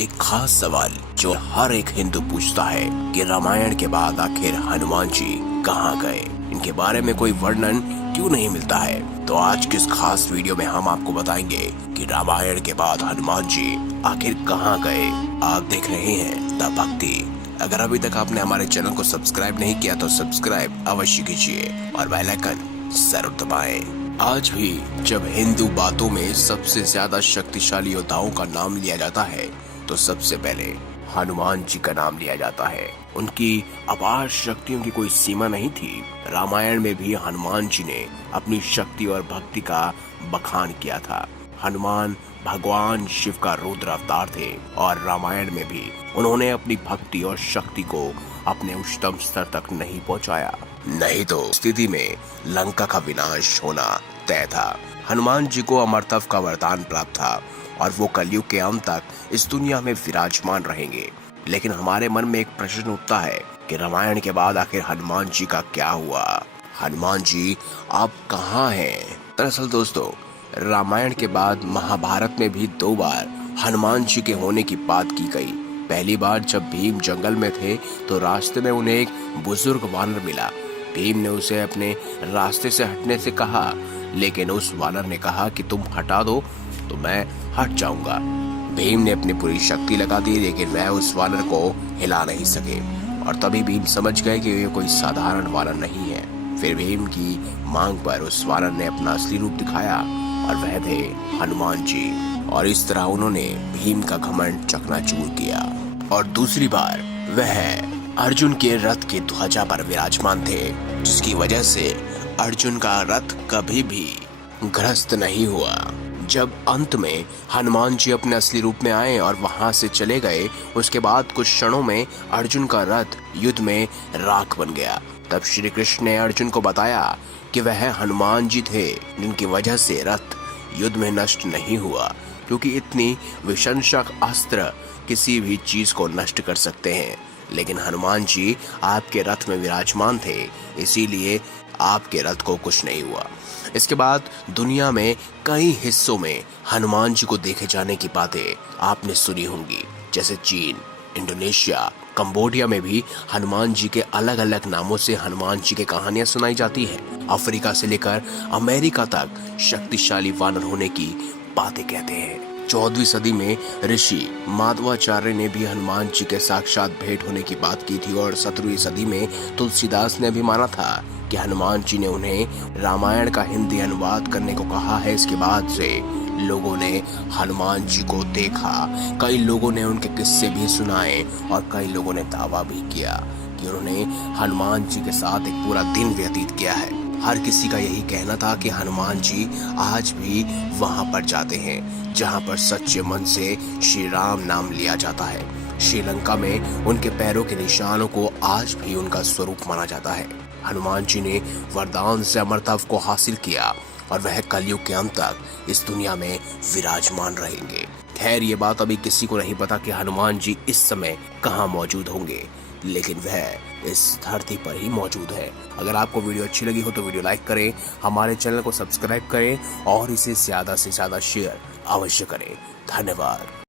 एक खास सवाल जो हर एक हिंदू पूछता है कि रामायण के बाद आखिर हनुमान जी कहाँ गए, इनके बारे में कोई वर्णन क्यों नहीं मिलता है। तो आज के इस खास वीडियो में हम आपको बताएंगे कि रामायण के बाद हनुमान जी आखिर कहाँ गए। आप देख रहे हैं द भक्ति। अगर अभी तक आपने हमारे चैनल को सब्सक्राइब नहीं किया तो सब्सक्राइब अवश्य कीजिए और बेल आइकन जरूर दबाएं। आज भी जब हिंदू बातों में सबसे ज्यादा शक्तिशाली योद्धाओं का नाम लिया जाता है तो सबसे पहले हनुमान जी का नाम लिया जाता है। उनकी अपार शक्तियों की कोई सीमा नहीं थी। रामायण में भी हनुमान जी ने अपनी शक्ति और भक्ति का बखान किया था। हनुमान भगवान शिव का रुद्र अवतार थे और रामायण में भी उन्होंने अपनी भक्ति और शक्ति को अपने उच्चतम स्तर तक नहीं पहुंचाया, नहीं तो स्थिति में लंका का विनाश होना तय था। हनुमान जी को अमरत्व का वरदान प्राप्त था और वो कलयुग के अंत तक इस दुनिया में विराजमान रहेंगे। लेकिन हमारे मन में एक प्रश्न उठता है कि रामायण के बाद आखिर हनुमान जी का क्या हुआ। हनुमान जी आप कहाँ हैं? दरअसल दोस्तों, रामायण के बाद महाभारत में भी 2 बार हनुमान जी के होने की बात की गई। पहली बार जब भीम जंगल में थे तो रास्ते में उन्हें एक बुजुर्ग वानर मिला। भीम ने उसे अपने रास्ते से हटने से कहा, लेकिन उस वानर ने कहा कि तुम हटा दो तो मैं हट जाऊंगा। भीम ने अपनी पूरी शक्ति लगा दी, लेकिन वह उस वानर को हिला नहीं सके और तभी भीम समझ गए कि ये कोई साधारण वानर नहीं है। फिर भीम की मांग पर उस वानर ने अपना असली रूप दिखाया और वह थे हनुमान जी, और इस तरह उन्होंने भीम का घमंड चकनाचूर किया। और दूसरी बार वह अर्जुन के रथ के ध्वजा पर विराजमान थे, जिसकी वजह से अर्जुन का रथ कभी भी ग्रस्त नहीं हुआ। जब अंत में हनुमान जी अपने असली रूप में आए और वहां से चले गए, उसके बाद कुछ क्षणों में अर्जुन का रथ युद्ध में राख बन गया। तब श्री कृष्ण ने अर्जुन को बताया कि वह हनुमान जी थे, जिनकी वजह से रथ युद्ध में नष्ट नहीं हुआ, क्योंकि इतनी विशंसक अस्त्र किसी भी चीज को नष्ट कर सकते हैं। लेकिन हनुमान जी आपके रथ में विराजमान थे, इसीलिए आपके रथ को कुछ नहीं हुआ। इसके बाद दुनिया में कई हिस्सों में हनुमान जी को देखे जाने की बातें आपने सुनी होंगी, जैसे चीन, इंडोनेशिया, कंबोडिया में भी हनुमान जी के अलग अलग नामों से हनुमान जी की कहानियां सुनाई जाती हैं। अफ्रीका से लेकर अमेरिका तक शक्तिशाली वानर होने की बातें कहते हैं। 14वीं सदी में ऋषि माधवाचार्य ने भी हनुमान जी के साक्षात भेंट होने की बात की थी और 17वीं सदी में तुलसीदास ने भी माना था कि हनुमान जी ने उन्हें रामायण का हिंदी अनुवाद करने को कहा है। इसके बाद से लोगों ने हनुमान जी को देखा, कई लोगों ने उनके किस्से भी सुनाए और कई लोगों ने दावा भी किया कि उन्होंने हनुमान जी के साथ एक पूरा दिन व्यतीत किया है। हर किसी का यही कहना था कि हनुमान जी आज भी वहां पर जाते हैं जहां पर सच्चे मन से श्री राम नाम लिया जाता है। श्रीलंका में उनके पैरों के निशानों को आज भी उनका स्वरूप माना जाता है। हनुमान जी ने वरदान से अमरत्व को हासिल किया और वह कलयुग के अंत तक इस दुनिया में विराजमान रहेंगे। खैर, ये बात अभी किसी को नहीं पता कि हनुमान जी इस समय कहाँ मौजूद होंगे, लेकिन वह इस धरती पर ही मौजूद है। अगर आपको वीडियो अच्छी लगी हो तो वीडियो लाइक करें, हमारे चैनल को सब्सक्राइब करें और इसे ज्यादा से ज्यादा शेयर अवश्य करें। धन्यवाद।